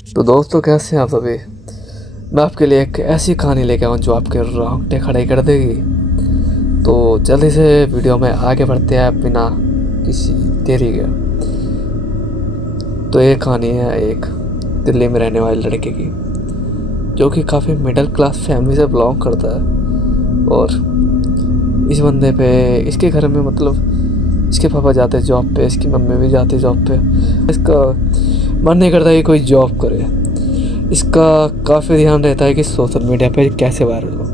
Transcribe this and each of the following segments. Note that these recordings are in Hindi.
तो दोस्तों, कैसे हैं आप सभी। मैं आपके लिए एक ऐसी कहानी लेके आऊँ जो आपके रोंगटे खड़े कर देगी। तो जल्दी से वीडियो में आगे बढ़ते हैं बिना किसी देरी के। तो ये कहानी है एक दिल्ली में रहने वाले लड़के की, जो कि काफ़ी मिडिल क्लास फैमिली से बिलोंग करता है। और इस बंदे पे इसके घर में इसके पापा जाते हैं जॉब पे, इसकी मम्मी भी जाती है जॉब पे। इसका मन नहीं करता कि कोई जॉब करे। इसका काफ़ी ध्यान रहता है कि सोशल मीडिया पे कैसे वायरल हो,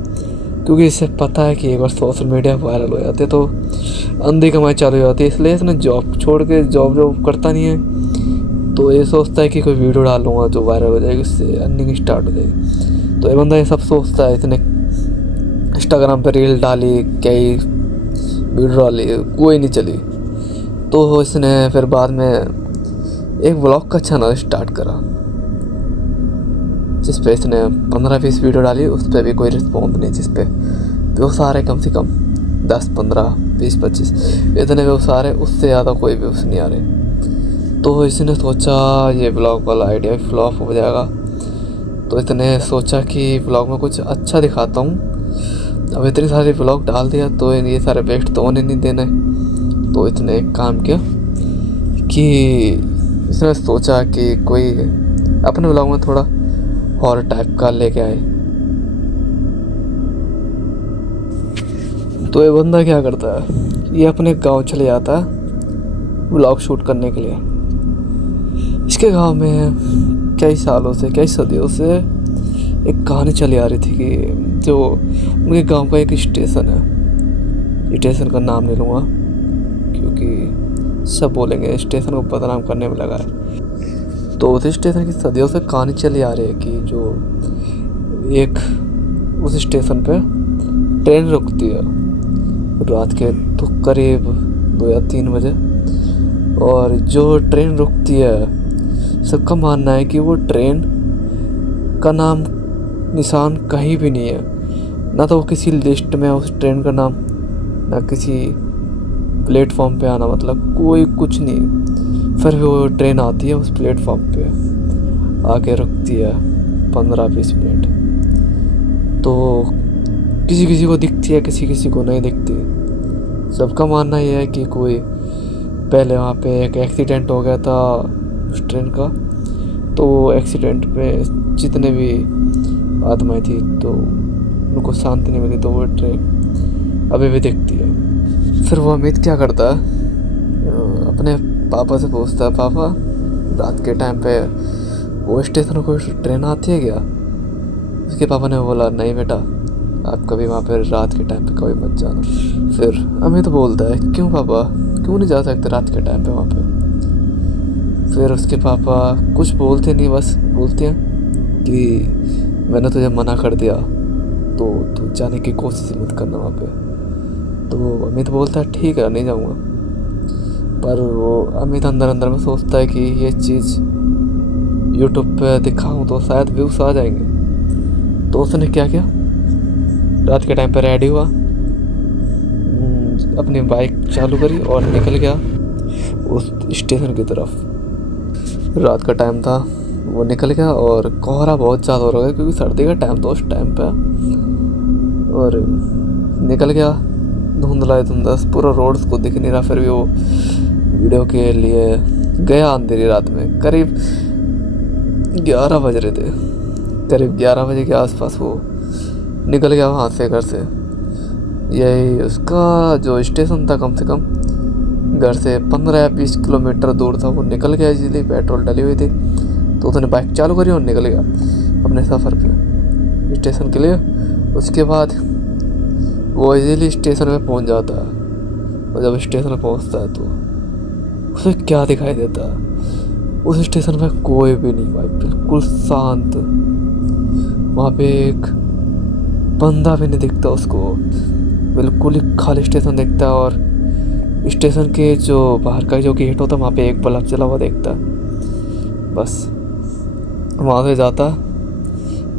क्योंकि इसे पता है कि एक बार सोशल मीडिया वायरल हो जाते तो अंधी कमाई चालू हो जाती है। इसलिए इसने जॉब छोड़ के जॉब करता नहीं है। तो ये सोचता है कि कोई वीडियो डालूंगा जो वायरल हो जाएगी, उससे अर्निंग स्टार्ट हो जाएगी। तो ये बंदा ये सब सोचता है। इसने इंस्टाग्राम पर रील डाली, कई वीडियो डाली, कोई नहीं चली। तो इसने फिर बाद में एक व्लॉग का चैनल स्टार्ट करा, जिस पे इसने 15-20 वीडियो डाली। उस पर भी कोई रिस्पॉन्स नहीं। जिस पे व्यूज़ आ रहे कम से कम 10, 15, 20, 25 इतने व्यूज़ आ रहे, उससे ज़्यादा कोई व्यूज़ नहीं आ रहे। तो इसने सोचा ये ब्लॉग वाला आइडिया फ्लॉप हो जाएगा। तो इसने सोचा कि ब्लॉग में कुछ अच्छा दिखाता हूँ। अब इतनी सारी ब्लॉग डाल दिया तो ये सारे वेस्ट तो होने नहीं देना है। तो इसने एक काम किया कि इसने सोचा कि कोई अपने ब्लॉग में थोड़ा हॉरर टाइप का लेके आए। तो ये बंदा क्या करता है, ये अपने गांव चले जाता है ब्लॉग शूट करने के लिए। इसके गांव में कई सालों से, कई सदियों से एक कहानी चली आ रही थी कि जो उनके गांव का एक स्टेशन है। स्टेशन का नाम नहीं लूँगा क्योंकि सब बोलेंगे स्टेशन को बदनाम करने में लगा है। तो उस स्टेशन की सदियों से कहानी चली आ रही है कि जो एक उस स्टेशन पे ट्रेन रुकती है रात के तो करीब 2 या 3 बजे। और जो ट्रेन रुकती है, सबका मानना है कि वो ट्रेन का नाम निशान कहीं भी नहीं है। ना तो वो किसी लिस्ट में उस ट्रेन का नाम, ना किसी प्लेटफॉर्म पे आना, कोई कुछ नहीं। फिर वो ट्रेन आती है उस प्लेटफॉर्म पे आके रुकती है 15-20 मिनट। तो किसी किसी को दिखती है, किसी किसी को नहीं दिखती। सबका मानना यह है कि कोई पहले वहाँ पे एक एक्सीडेंट हो गया था उस ट्रेन का। तो एक्सीडेंट में जितने भी आत्माएं थी तो उनको शांति नहीं मिली, तो वो ट्रेन अभी भी दिखती है। फिर वो अमित क्या करता है, अपने पापा से पूछता है, पापा रात के टाइम पे वो स्टेशन को ट्रेन आती है क्या? उसके पापा ने बोला, नहीं बेटा, आप कभी वहाँ पे रात के टाइम पे कभी मत जाना। फिर अमित बोलता है, क्यों पापा, क्यों नहीं जा सकते रात के टाइम पे वहाँ पे? फिर उसके पापा कुछ बोलते नहीं, बस बोलते हैं कि मैंने तुझे मना कर दिया तो तू जाने की कोशिश मत करना वहाँ पे। तो अमित बोलता है, ठीक है, नहीं जाऊँगा। पर वो अमित अंदर अंदर में सोचता है कि ये चीज़ यूट्यूब पे दिखाऊँ तो शायद व्यूज़ आ जाएंगे। तो उसने क्या किया, रात के टाइम पे रेडी हुआ, अपनी बाइक चालू करी और निकल गया उस स्टेशन की तरफ। रात का टाइम था, वो निकल गया और कोहरा बहुत ज़्यादा हो रहा है क्योंकि सर्दी का टाइम था उस टाइम पे। और निकल गया, धुंधला पूरा रोड को दिख नहीं रहा। फिर भी वो वीडियो के लिए गया अंधेरी रात में, करीब 11 बज रहे थे। करीब 11 बजे के आसपास वो निकल गया वहाँ से, घर से। यही उसका जो स्टेशन था, कम से कम घर से 15 या 20 किलोमीटर दूर था। वो निकल गया इजीली, पेट्रोल डली हुई थी। तो उसने बाइक चालू करी और निकल गया अपने सफ़र पे स्टेशन के लिए। उसके बाद वो इजीली स्टेशन में पहुंच जाता है। और जब स्टेशन में पहुंचता है तो उसे क्या दिखाई देता है, उस स्टेशन में कोई भी नहीं भाई, बिल्कुल शांत। वहाँ पे एक बंदा भी नहीं दिखता उसको, बिल्कुल ही खाली स्टेशन दिखता है। और स्टेशन के जो बाहर का जो गेट होता है वहाँ पे एक बल्ब जला हुआ देखता है। बस वहाँ से जाता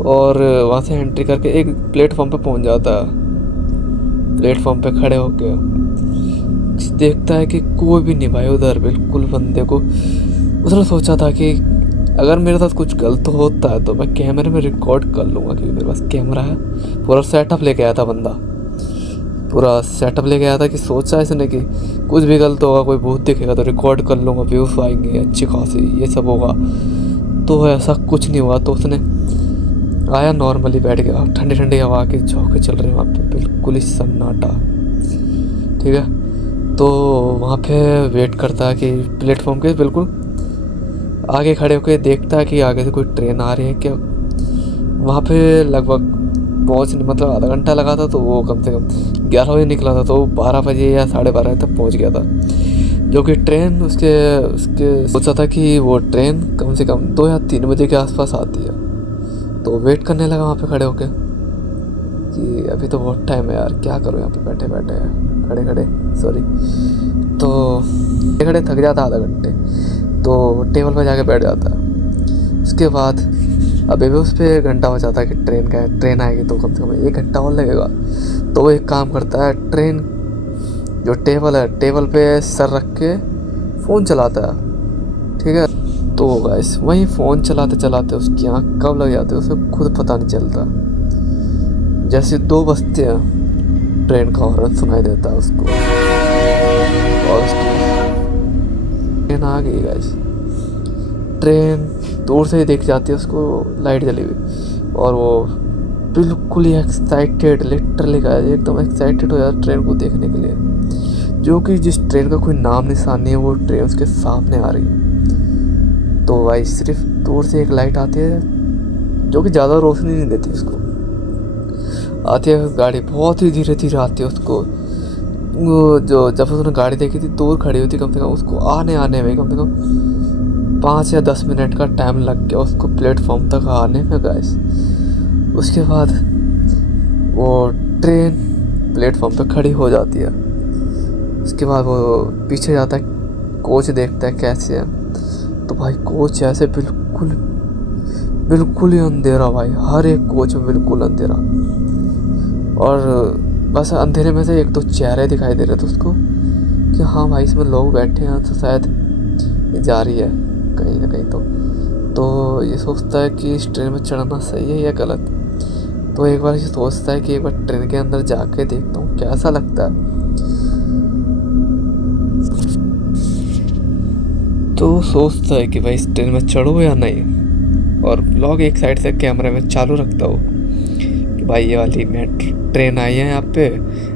और वहाँ से एंट्री करके एक प्लेटफॉर्म पे पहुँच जाता है। प्लेटफॉर्म पे खड़े होके देखता है कि कोई भी नहीं भाई उधर, बिल्कुल बंदे को। उसने सोचा था कि अगर मेरे साथ कुछ गलत होता है तो मैं कैमरे में रिकॉर्ड कर लूँगा, क्योंकि मेरे पास कैमरा है। पूरा सेटअप लेके आया था बंदा, पूरा सेटअप लेके आया था कि सोचा इसने कि कुछ भी गलत होगा, कोई भूत दिखेगा तो रिकॉर्ड कर लूँगा, व्यूज़ आएंगे अच्छी खासी, ये सब होगा। तो ऐसा कुछ नहीं हुआ। तो उसने आया, नॉर्मली बैठ गया, ठंडी ठंडी हवा के झोंके चल रहे हैं वहाँ पे, बिल्कुल ही सन्नाटा। ठीक है, तो वहाँ पे वेट करता है कि प्लेटफॉर्म के बिल्कुल आगे खड़े होकर देखता है कि आगे से कोई ट्रेन आ रही है क्या। वहाँ पे लगभग पहुँचने मतलब आधा घंटा लगा था, तो वो कम से कम 11 बजे निकला था, तो 12 बजे या 12:30 तक पहुँच गया था। जो कि ट्रेन उसके उसके सोचा था कि वो ट्रेन कम से कम 2 या 3 बजे के आसपास आती है। तो वेट करने लगा वहाँ पे खड़े होके कि अभी तो बहुत टाइम है यार, क्या करूँ यहाँ पे बैठे बैठे खड़े खड़े सॉरी। तो खड़े थक जाता आधा घंटे, तो टेबल पर जाके बैठ जाता है। उसके बाद अभी भी उस पर 1 घंटा हो जाता है कि ट्रेन आएगी, तो कम से कम 1 घंटा और लगेगा। तो वो एक काम करता है, ट्रेन जो टेबल है, टेबल पे सर रख के फ़ोन चलाता है। ठीक है, तो गाइस वहीं फ़ोन चलाते चलाते उसकी आँख कब लग जाती है उसे खुद पता नहीं चलता। जैसे 2 बजते हैं, ट्रेन का हॉर्न सुनाई देता है उसको, और उसकी ट्रेन आ गई गाइस। ट्रेन दूर से ही देख जाती है उसको, लाइट जली हुई, और वो बिल्कुल ही एक्साइटेड, लिटरली गाइस एकदम एक्साइटेड हो जाता है ट्रेन को देखने के लिए। जो कि जिस ट्रेन का कोई नाम निशान नहीं है, वो ट्रेन उसके सामने आ रही है। तो भाई सिर्फ दूर से एक लाइट आती है, जो कि ज़्यादा रोशनी नहीं देती उसको, आती है गाड़ी बहुत ही धीरे धीरे आती है उसको। वो जो जब उसने गाड़ी देखी थी दूर खड़ी हुई थी, कम से कम उसको आने में कम से कम 5 या 10 मिनट का टाइम लग गया उसको प्लेटफॉर्म तक आने में गाइस। उसके बाद वो ट्रेन प्लेटफॉर्म पे खड़ी हो जाती है। उसके बाद वो पीछे जाता है, कोच देखता है कैसे है। तो भाई कोच ऐसे बिल्कुल ही अंधेरा भाई, हर एक कोच में बिल्कुल अंधेरा, और बस अंधेरे में से 1-2 चेहरे दिखाई दे रहे थे उसको कि हाँ भाई इसमें लोग बैठे हैं, तो शायद ये जा रही है कहीं ना कहीं। तो ये सोचता है कि इस ट्रेन में चढ़ना सही है या गलत। तो एक बार ये सोचता है कि एक बार ट्रेन के अंदर जाके देखता हूँ कैसा लगता है। तो सोचता है कि भाई इस ट्रेन में चढ़ो या नहीं, और व्लॉग एक साइड से कैमरे में चालू रखता हूँ कि भाई ये वाली ट्रेन आई है यहाँ पे,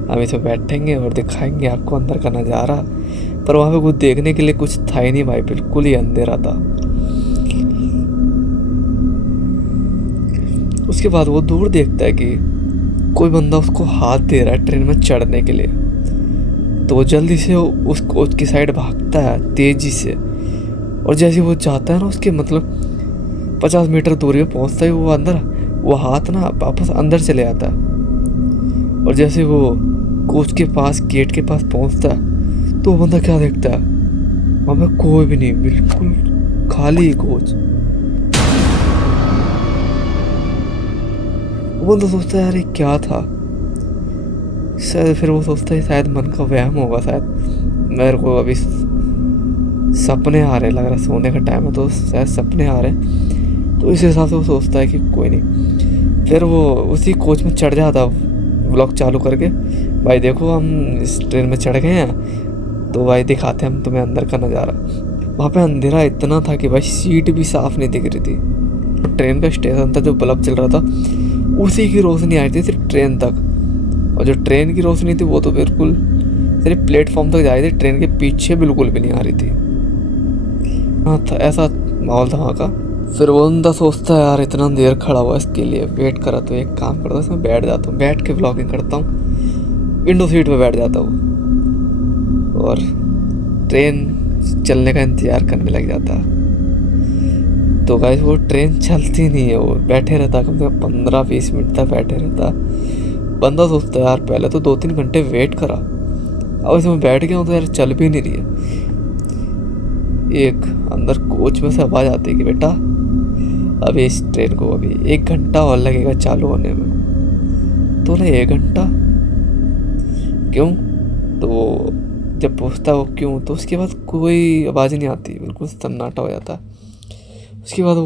हम इसमें बैठेंगे और दिखाएंगे आपको अंदर का नज़ारा। पर वहाँ पे कुछ देखने के लिए कुछ था ही नहीं भाई, बिल्कुल ही अंधेरा था। उसके बाद वो दूर देखता है कि कोई बंदा उसको हाथ दे रहा है ट्रेन में चढ़ने के लिए। तो वो जल्दी से उस कोच की साइड भागता है तेजी से, और जैसे वो जाता है ना, उसके मतलब 50 मीटर दूरी पे पहुंचता है वो अंदर, वो हाथ ना वापस अंदर चले आता है। और जैसे वो कोच के पास, गेट के पास पहुंचता है, तो वो बंदा क्या देखता है, वहाँ पे कोई भी नहीं, बिल्कुल खाली कोच। वो बंदा सोचता है यार ये क्या था। शायद फिर वो सोचता है शायद मन का वहम होगा, शायद मेरे को अभी सपने आ रहे, लग रहा है सोने का टाइम है तो शायद सपने आ रहे हैं। तो इस हिसाब से वो सोचता है कि कोई नहीं। फिर वो उसी कोच में चढ़ जाता व्लॉग चालू करके, भाई देखो हम इस ट्रेन में चढ़ गए हैं, तो भाई दिखाते हैं हम तुम्हें अंदर का नज़ारा। वहाँ पे अंधेरा इतना था कि भाई सीट भी साफ नहीं दिख रही थी। ट्रेन का स्टेशन था, जो बल्ब चल रहा था उसी की रोशनी आई थी सिर्फ ट्रेन तक, और जो ट्रेन की रोशनी थी वो तो बिल्कुल सिर्फ प्लेटफॉर्म तक जा रही थी, ट्रेन के पीछे बिल्कुल भी नहीं आ रही थी। हाँ था, ऐसा माहौल था वहाँ का। फिर वो बंदा सोचता है यार इतना देर खड़ा हुआ इसके लिए वेट करा, तो एक काम करता हूँ इसमें बैठ जाता हूँ, बैठ के व्लॉगिंग करता हूँ। विंडो सीट पे बैठ जाता हूँ और ट्रेन चलने का इंतज़ार करने लग जाता है। तो गाइस वो ट्रेन चलती नहीं है, वो बैठे रहता, कम से कम 15-20 मिनट तक बैठे रहता। बंदा सोचता है यार पहले तो 2-3 घंटे वेट करा, अब इसमें बैठ गया हूँ तो यार चल भी नहीं रही है। एक अंदर कोच में से आवाज़ आती है कि बेटा अभी इस ट्रेन को अभी 1 घंटा और लगेगा चालू होने में। तो ना 1 घंटा क्यों? तो जब पूछता वो क्यों, तो उसके बाद कोई आवाज़ नहीं आती, बिल्कुल सन्नाटा हो जाता। उसके बाद वो